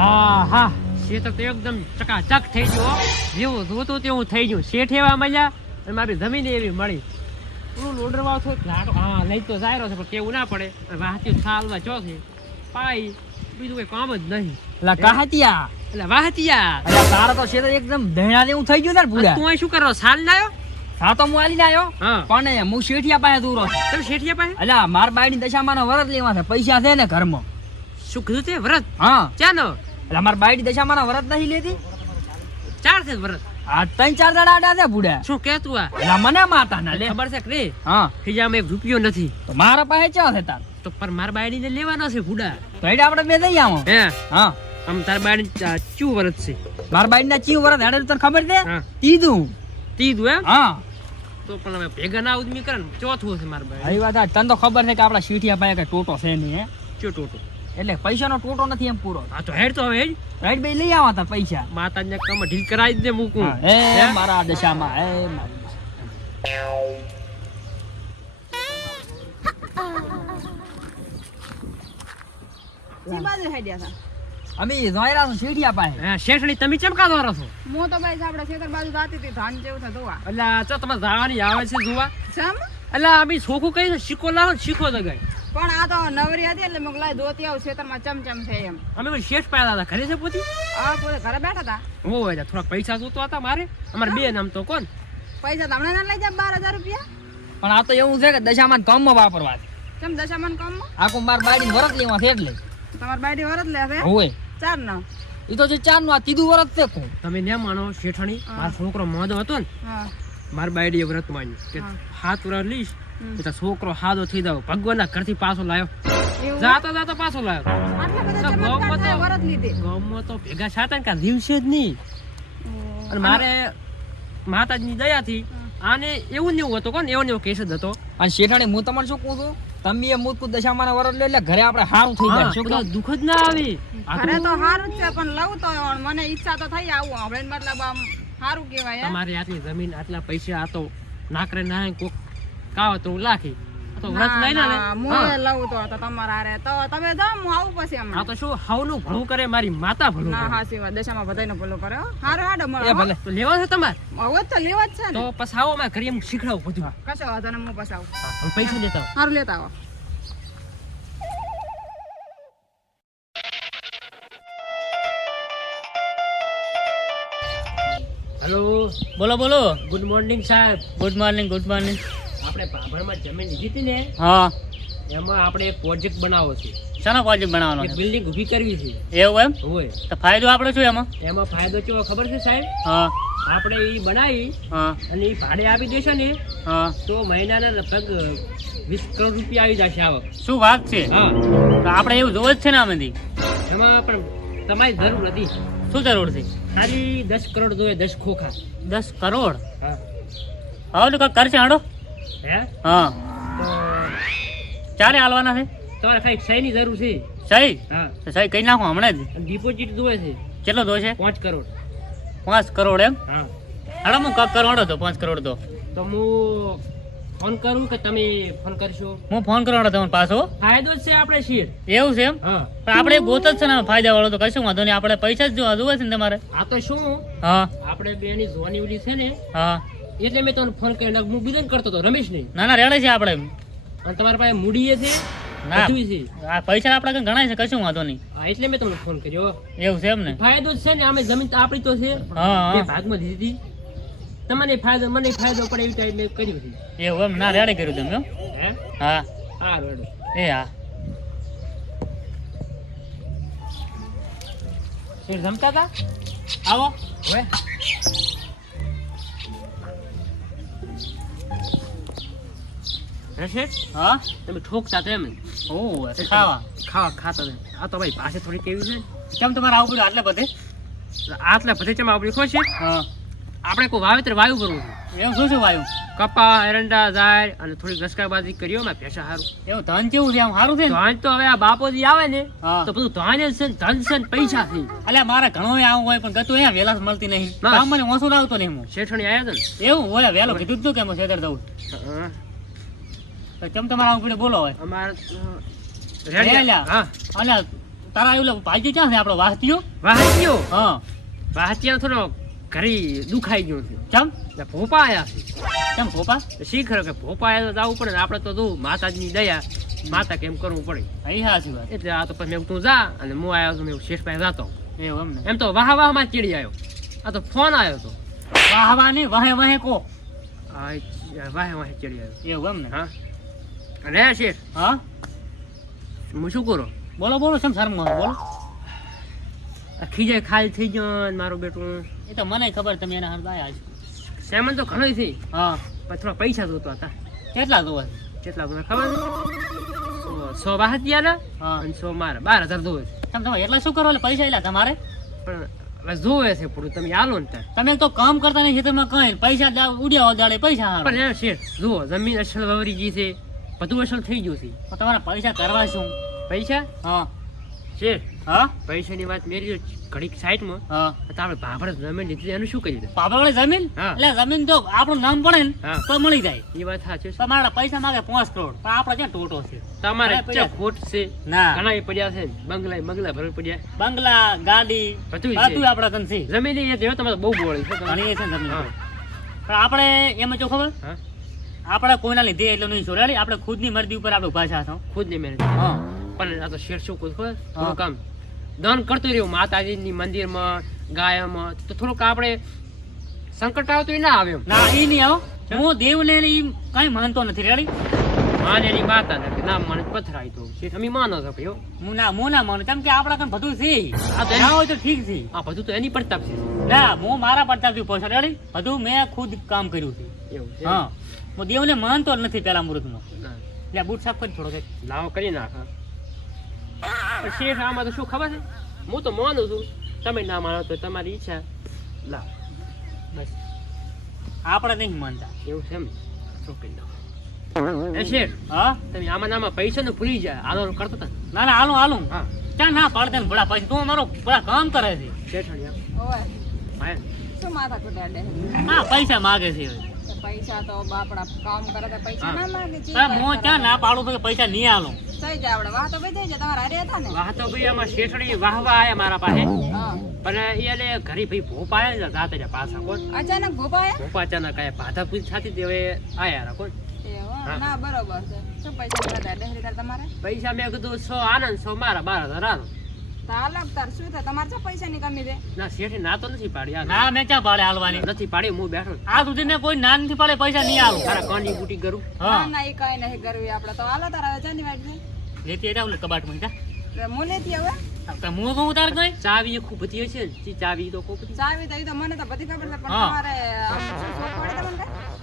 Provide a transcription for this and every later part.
હા હા શેતર તો એકદમ ચકાચક થઈ ગયો. જેવું જોતું તેવું થઈ ગયું. શેઠ એવા મળ્યા અને મારી જમીન એવી મળી. થોડું લોડર વાવ થોડું હા લઈ તો જાય છે પણ કેવું ના પડે. વાહતી સાલવા ચો છે. પાઈ બીજું કઈ કામ જ નહીં. એટલે કાહતિયા એટલે વાહતિયા. એટલે તારા તો શેતર એકદમ ધૈણા જેવું થઈ ગયું ને ભૂડા તું શું કરો? સાલ લાયો હા તો હું આલી આવ્યો. હા. પણ હું શેઠિયા પાસે દૂરો તમે શેઠિયા પાસે? એટલે માર બાયની દશામાં વરત લેવા છે પૈસા છે ને ઘરમાં. શું કીધું તે વ્રત? હા. ચાનો? એટલે બાઈટ બાયની મારા વરત નહીં લેતી? ચાર છે વ્રત. આ ત્રણ ચાર દાડા આડા છે ભૂડા. શું કહેતું આ? એટલે મને માતા ના લે ખબર છે કે રે હા. ખીજામાં એક રૂપિયો નથી. તો મારા પાસે ચા છે તાર. તો પર માર બાયડીને લેવાનો છે ભૂડા. તો એટલે આપણે બે જઈ આવો. હે? હા. આમ તાર બાયડી ચું વરત છે. માર બાયની ના ચીવ વરત હેડે તને ખબર છે? તીધું તીધું એમ? હા. તો પણ હવે ભેગા ના ઉદમી કરે ને. ચોથું છે માર બાય આવી વાત આ તને તો ખબર છે કે આપડા શીઠિયા પાસે કે ટોટો છે નહીં હે? ચો ટોટો? એટલે પૈસાનો ટોટો નથી એમ પૂરો. હા તો હેડ તો હવે રાઈટ ભાઈ લઈ આવા પૈસા. માતાને કમ ઢીલ કરાવી દે મૂકું. હા? મારા દશામાં હે મારી અમે જોયરા છું શીઠિયા પાસે. હે શેઠણી તમે ચમ કા દોરો છો? હું તો ભાઈ આપણે ખેતર બાજુ જાતી હતી ધાન જેવું થતું આ એટલે ચો તમારે જવાની આવે છે જોવા? ચમ? એટલે અમે છોકું કહી શીખો લાવો શીખો ગઈ પણ આ તો નવરી હતી એટલે મોકલાય ધોતી આવું ખેતરમાં ચમચમ છે એમ. અમે પણ શેઠ પાયા હતા ઘરે છે પોતી? હા પોતે ઘરે બેઠા હતા. હોય થોડાક પૈસા જોતો હતા મારે. અમારે બે નામ તો કોણ? પૈસા તમને ના લઈ જાય બાર હજાર રૂપિયા. પણ આ તો એવું છે કે દશામાં કમમાં વાપરવા કેમ દશામાન કામમાં? આખું માર બાયડી વરત લેવા છે એટલે. તમારી બાયડી વરત લે છે? હોય ચાર ના એ તો જે ચારનું આ તીધું વરત છે કો તમે ને માનો શેઠણી મારો છોકરો મોદો હતો ને મારા બાઈડી વ્રત માન્યું કે હાથ વ્રત લઈશ તારો છોકરો હાદો થઈ જાવ. ભગવાનના ઘરથી પાછો લાયો. એવું? જાતો જાતો પાછો લાવ્યો આટલા બધા તો ચમત્કાર ગામમાં તો- વરત લીધી. ગામમાં તો ભેગા છાતા ને કાં દિવસે જ નહીં. અને મારે માતાજીની દયાથી આને એવું ને એવું હતું કોણ? એવો ને એવો કેસ જ હતો. અને શેઠાણી હું તમને શું કહું છું? તમે એ મુદકુદ દશામાં વરસ લે એટલે ઘરે આપણે સારું થઈ જાય. હા, શું દુઃખ જ ના આવી. તો ઘરે તો સારું જ છે પણ લઉં તો મને ઈચ્છા તો થઈ આવું આપણે મતલબ આમ સારું કહેવાય. તમારી આટલી જમીન આટલા પૈસા આ તો નાકરે ના કોક કાવ તો લાખી તો વ્રત લઈ લે ના, હું. લઉં તો તો તમારા હારે. તો તમે જો હું આવું પછી આ હમણાં. તો શું હાવનું ભળું કરે મારી માતા ભળું ના હા સીવા દશામાં બધાયનું ભલું કરે હારો હાડો મળો, એ ભલે તો લેવા છે તમારે? હવે તો લેવા જ છે ને. તો પછી આવો મારે ઘરે શીખડાવું બધું. કશો વાંધો નહીં, હું પછી આવું. હા, પૈસા લેતા આવો. સારું લેતા આવો. હેલો બોલો બોલો. ગુડ મોર્નિંગ સાહેબ. ગુડ મોર્નિંગ ગુડ મોર્નિંગ આપણે ભાભરમાં જમીન લીધી હતી ને હા. એમાં આપણે એક પ્રોજેક્ટ બનાવવો છે. શાનો પ્રોજેક્ટ બનાવવાનો છે? બિલ્ડિંગ ઊભી કરવી છે. એવું એમ? હોય. તો ફાયદો આપણે શું એમાં? એમાં ફાયદો કેવો ખબર છે સાહેબ? હા. આપણે એ બનાવી હા. અને એ ભાડે આપી દેશો ને હા. તો મહિનાના લગભગ વીસ કરોડ રૂપિયા આવી જશે આવક. શું વાત છે? હા. તો આપણે એવું જોવો જ છે ને આમાંથી? એમાં પણ તમારી જરૂર નથી શું જરૂર છે ખાલી દસ કરોડ જોઈએ દસ ખોખા. દસ કરોડ? હા. હવે તો કરશે હાડો? હે? હા. ચારે હાલવાના છે? તમારે ખાલી સહીની જરૂર છે? સહી? હા. સહી કઈ નાખો હમણાં જ? ડિપોઝિટ જોવે છે? કેટલો દો છે? પાંચ કરોડ. પાંચ કરોડ એમ? હા. હાડો હું કક કરવાનો હતો પાંચ કરોડ તો. તો હું ફોન કરું કે તમે ફોન કરશો? હું ફોન કરવાનો તમને પાછો. ફાયદો છે આપણે શેર. એવું છે એમ? પણ આપણે ગોત જ છે ને ફાયદા વાળો તો કશું વાંધો નહીં. આપણે પૈસા જ જોવા જોવે છે ને તમારે? આ તો શું? હા. આપણે બેની જોવાની ઓલી છે ને હા. એટલે મેં તમને ફોન કર્યો હું બીજાને કરતો હતો રમેશ નહીં. ના ના રેડે છે આપણે અને તમારા પાસે મૂડીએ છે ના. છે. આ પૈસા આપડે કઈ ગણાય છે કશું વાંધો નહીં. હા એટલે મેં તમને ફોન કર્યો. એવું છે એમ ને ફાયદો છે ને અમે જમીન તો આપણી તો છે. બે ભાગમાં દીધી હતી. તમને ફાયદો મને ફાયદો પડે એવી ટાઈપ મેં કર્યું છે. એવું એમ? ના રેડે કર્યું તમે હે? હા. હા રેડો. એ હા. શેર જમતા હતા? આવો. હવે? રશેદ હા? તમે ઠોકતા હતા ઓ ખાવા? ખાવા ખાતા હતા. આ તો ભાઈ પાસે થોડી કેવી છે. કેમ તમારે આવું પડ્યું આટલે બધે? આટલે બધે ચમ આપણી ખોશ છે? હા. આપણે કોઈ વાવેતર વાયુ કરવું છે. એમ શું શું વાયુ? કપા એરંડા ઝાડ અને થોડી ઘસકાબાજી કર્યો મેં પૈસા સારું એવું ધન કેવું છે આમ? સારું છે ધન તો હવે આ બાપોજી આવે ને તો બધું ધન જ છે ધન છે પૈસા છે. અલ્યા મારે ઘણો આવું હોય પણ ગતું અહીંયા વેલા મળતી નહીં. ના. કામ મને ઓછું લાવતો નહીં હું. શેઠણી આવ્યા હતા એવું હોય વેલો કીધું જ તું કે હું છેતર દઉં ને કેમ તમારા પડે બોલો હોય? અમારે રેડિયા. હા. અલ્યા તારા એવું ભાઈ ક્યાં છે આપણો વાસ્તીઓ વાહતીઓ? હા. વાહતીયા થોડો ઘરે દુખાઈ ગયું છે. ચમ એટલે ભોપા આયા છે. ચમ ભોપા? શીખર શી ખરો કે ભોપા આયા તો જવું પડે ને આપણે તો તું માતાજીની દયા માતા કેમ કરવું પડે? અહીં હાચી વાત. એટલે આ તો પછી મેં તું જા. અને હું આવ્યો છું મેં શેષભાઈ જાતો. એવું એમ એમ તો વાહ વાહમાં ચીડી આવ્યો આ તો ફોન આવ્યો તો. વાહ વાહ નહીં વાહે વાહે કો? આ વાહે વાહે ચીડી આવ્યો એવું એમ ને હા. અને શેઠ. હા? હું શું કરું? બોલો બોલો શેમ શરમ બોલો. આ ખાલી થઈ ગયો ને મારું એ તો મને ખબર તમે એના હાથ આયા છો. સેમન તો ઘણો થઈ હા. પણ થોડા પૈસા જોતા હતા. કેટલા જોવા કેટલા તમને ખબર સો- સો વાહતિયાના હા. અને સો મારા. બાર હજાર જોવે તમે તમે એટલા શું કરો એટલે પૈસા એટલા તમારે? પણ હવે જોવે છે પૂરું. તમે આલો ને તમે તો કામ કરતા નહીં ખેતરમાં કઈ. પૈસા ઉડ્યા દાડે પૈસા પણ શેઠ જુઓ જમીન અસલ વવરી ગઈ છે. બધું અસલ થઈ ગયું છે. તો તમારા પૈસા કરવા શું? પૈસા? હા. છે હા? પૈસાની વાત મેરી ઘડીક સાઈડમાં. હા. તો આપણે ભાભર જમીન લીધી એનું શું કરી દે પાપડવાળી જમીન? એટલે જમીન તો આપણું નામ પડે ને તો મળી જાય. એ વાત સાચી છે. તમારા પૈસા માંગે પાંચ કરોડ પણ આપણે ક્યાં ટોટો છે? તમારે પડ્યા ખોટ છે. ના. ઘણા એ પડ્યા છે બંગલા બંગલા ભરવા પડ્યા. બંગલા ગાડી બધું બધું આપણે કન છે. જમીન એ દેવો તમારે બહુ બોળી છે તમે. ઘણી છે જમીન પણ આપણે એમાં જો ખબર? હા. આપણે કોઈના લીધે એટલે નહીં છોડાડી આપણે ખુદની મરજી ઉપર આપણે ઊભા છો ખુદની મરજી. હા. પણ આ તો શેર શું કુદ ખબર? કામ દાન કરતું રહ્યું માતાજીની મંદિરમાં ગાયમાં તો થોડુંક આપણે સંકટ આવતું એ ના આવે ના એ નહીં આવો. હું દેવને કઈ માનતો નથી. રેડી? માને એની માતા કે ના માને પથરાય તો. શેઠ માનો છો ભાઈ હું. ના હું ના માનું. કેમ કે આપણા કાંઈ બધું છે. આ તો ના હોય તો ઠીક છે. આ બધું તો એની પ્રતાપ છે. ના હું મારા પડતાથી પૈસા રેડી? બધું મેં ખુદ કામ કર્યું છે. એવું હા. હું દેવને માનતો નથી પેલા મુહૂર્તમાં ના. એટલે બૂટ સાફ કરી થોડો લાવો કરી નાખ. શેઠ આમાં તો શું ખબર છે? હું તો માનું છું. તમે ના માનો તો તમારી ઈચ્છા. લાવ. બસ. આપણે નહીં માનતા. એવું છે એમ. છોકરી કરી એ શેઠ હા? તમે આમાં નામાં પૈસા ને ભૂલી જાય આલો કરતો હતા ના ના આલું આલું હા. ક્યાં ના પાડતા ને ભલા? પછી તું અમારો ભલા કામ કરે છે. શેઠ શું માથા કુટાડે હા પૈસા માગે છે પૈસા તો બાપડા કામ કરે તો પૈસા ના માંગે છે હું ક્યાં ના પાડું છું પૈસા નહીં આલું. થઈ જાય આપણે વાહ તો ભાઈ થઈ જાય. તમારા હારે હતા ને? વાહ તો ભાઈ આમાં શેઠડી વાહવા આયા મારા પાસે. પણ એને ઘરે ભાઈ ભોપા આયા ને જાતે પાછા કોણ? અચાનક ભોપા અચાનક આયા. ભાધા પૂરી થતી હવે આયા કોણ? ના બરોબર છે. શું પૈસા તમારે? પૈસા મેં કીધું સો આનંદ સો મારા બાર હજાર આનો તો તાર શું થાય? તમારે શું પૈસાની કમી છે? ના શેઠી ના તો નથી પાડી ના મેં ક્યાં પાડે હાલવાની? નથી પાડી હું બેઠો આ સુધી ને કોઈ ના નથી પાડે પૈસા નહીં આલું. તારા કાંડી બુટી કરું. હા. ના ના એ કઈ નહીં કરવી આપણે. તો હાલો તાર હવે ચાની વાત છે? લેતી હતા ઓલે કબાટમાં જા. તો લેતી હવે? તો કહું તારે કઈ? ચાવી ખૂબ બધી હશે ને. ચાવી તો ખૂબ ચાવી તો ઈ તો મને તો બધી ખબર છે પણ હા. તમારે?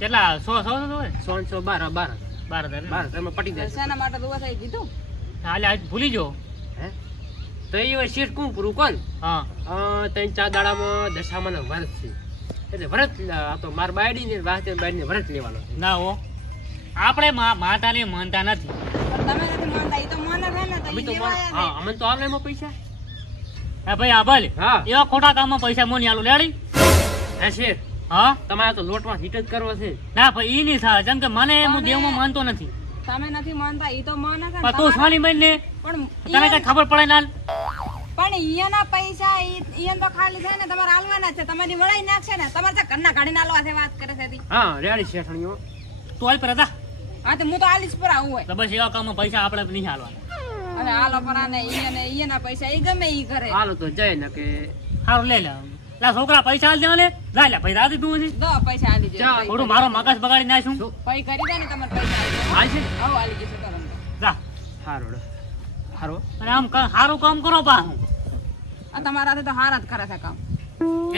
કેટલા? સો સો સો સો સો બાર બાર બાર બાર હજારમાં પટી જાય. શેના માટે દુવા થઈ કીધું હાલે આજ ભૂલી જો હે? તો એ હવે શેઠ પૂરું કોણ? હા. ત્રણ ચાર દાડામાં દશામાનો વ્રત છે. એટલે વ્રત આ તો માર બાયડી ને વાહતે બાયડી વ્રત લેવાનો ના હો. આપણે માતાને માનતા નથી. તમે નથી માનતા ઈ તો માને છે ને તો અમે ઈ તો લેવા માન- આયા હા અમને તો આવે એમાં પૈસા. હા ભાઈ હા ભલે હા. એવા ખોટા કામમાં પૈસા મોની આલું લેડી. હે શેઠ હા? તમારે તો લોટમાં હિટ જ કરવો છે. ના ભાઈ ઈ નહીં થાય. જેમ કે મને હું દેવ દેવમાં માનતો નથી. તમે નથી માનતા ઈ તો માને તું સ્વામી સોની ને પણ તને કઈ ખબર પડે ના પણ અહીંયાના પૈસા અહીંયા તો ખાલી છે ને તમારે આલવાના છે. તમારી વળાઈ નાખશે ને તમારે તો ઘરના ગાડીને આલવા છે વાત કરે છે. હા રેડી શેઠણીઓ. તું હાલ પર હતા હા તો હું તો આલીશ પર આવું હોય. તો બસ એવા કામમાં પૈસા આપણે નહીં હાલવાના. અરે હાલો પર આને અહીંયા ને અહીંયાના પૈસા એ ગમે એ કરે. હાલો તો જાય ને કે સારું લે લે લા છોકરા પૈસા આલ દેવા લે લા લે પૈસા આદી તું દો પૈસા આલી જા, થોડું મારો મગજ બગાડી નાખ્યું છું પૈ કરી દે ને તમારે પૈસા આલ છે આવ આલી જશે તો. જા. હારો હારો. અને આમ હારું કામ કરો પા તમારા તો હાર જ કરે છે કામ.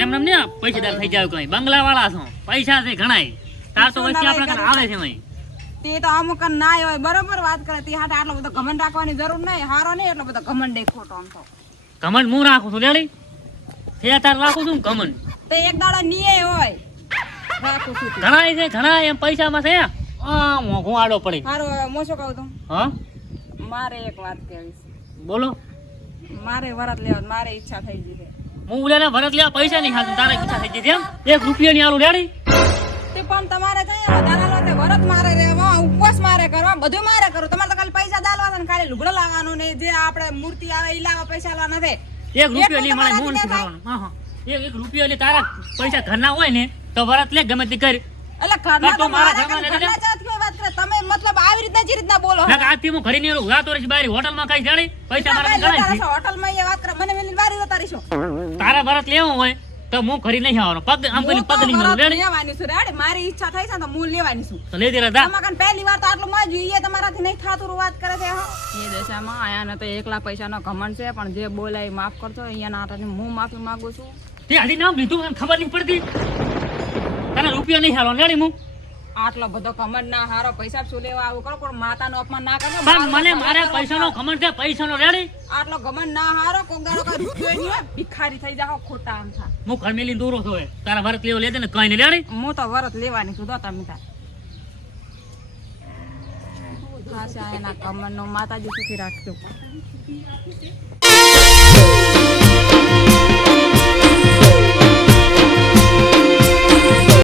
એમ નમ ને પૈસાદાર થઈ જાવ કઈ. બંગલા વાળા છો. પૈસા છે ઘણાય. તાર તો વચ્ચે આપણે આવે છે ભાઈ તે તો અમુક ના હોય બરોબર વાત કરે તે હાટે આટલો બધો ઘમંડ રાખવાની જરૂર નહીં. હારો નહીં એટલો બધો ઘમંડ એ ખોટો આમ તો. ઘમંડ હું રાખું છું લેડી તે તાર રાખું છું ઘમંડ. તે એક દાડો નીએ હોય. રાખું છું ઘણાય છે ઘણા એમ પૈસામાં છે? આ મોઘું આડો પડી. હારો હવે કહું તું? હા? મારે એક વાત કહેવી છે. બોલો. મારે વરત લેવા મારે ઈચ્છા થઈ ગઈ છે. હું ઉલેને ભરત લેવા પૈસા નહીં ખાતું તારે ઈચ્છા થઈ ગઈ છે એક રૂપિયા ની આલું લેડી તે પણ તમારે જઈએ વધારે લો વરત મારે રહેવા ઉપવાસ મારે મારે કરવા બધું મારે કરું તમારે તો ખાલી પૈસા દાલવા ને ખાલી લુગડો લાવવાનો ને જે આપણે મૂર્તિ આવે ઈ લાવવા પૈસા લાવવા નથી એક રૂપિયો ના થાય. કરવાનું હા હા. એક એક રૂપિયો લે તારા પૈસા ઘરના હોય ને તો વરત લે ગમે તે કરી. એટલે ઘરના તો તો મારા મારા ઘરના લઈ લે. જાતની વાત કરે તમે મતલબ આવી રીતના જે રીતના બોલો ના આજથી હું ઘરે નહીં રહું રાત બારી. હોટલમાં કઈ જાણી? પૈસા મારા ગણાય છે. હોટલમાં એ વાત કરે. મને મેલી વારી ઉતારીશું તારા ભરત લેવું હોય તો હું ઘરે નહીં આવવાનો. પગ આમ કરી પગ નહીં મળું રેડી લેવાની છું રેડ? મારી ઈચ્છા થઈ છે તો હું લેવાની છું. તો લઈ દે રાધા. તમાકન પહેલી વાર તો આટલું માં જોઈએ તમારાથી નહીં થાતું વાત કરે છે હો. એ દશામાં આયાને તો એકલા પૈસાનો ઘમંડ છે પણ જે બોલાય માફ કરજો. અહીંયાના આટાની હું માફી માંગુ છું. તે હજી નામ લીધું મને ખબર નહીં પડતી. તને રૂપિયો નહીં હાલો રેડી હું આટલો બધો ઘમંડ ના હારો પૈસા શું લેવા આવું કરો? પણ માતાનું અપમાન ના કરો? પણ મને મારે પૈસા નો ખમણ છે પૈસાનો રેડી. આટલો ઘમંડ ના હારો કોક કા જોઈ હોય ભિખારી થઈ જાઓ ખોટા આમ થા હું ઘર મેલી દૂરો હવે. તારા વરત લેવો લેજે ને કઈ નહીં રેડી. હું તો વરત લેવાની છું તો તમે તાર ખાસા એના કમરનો માતાજી સુખી રાખજો.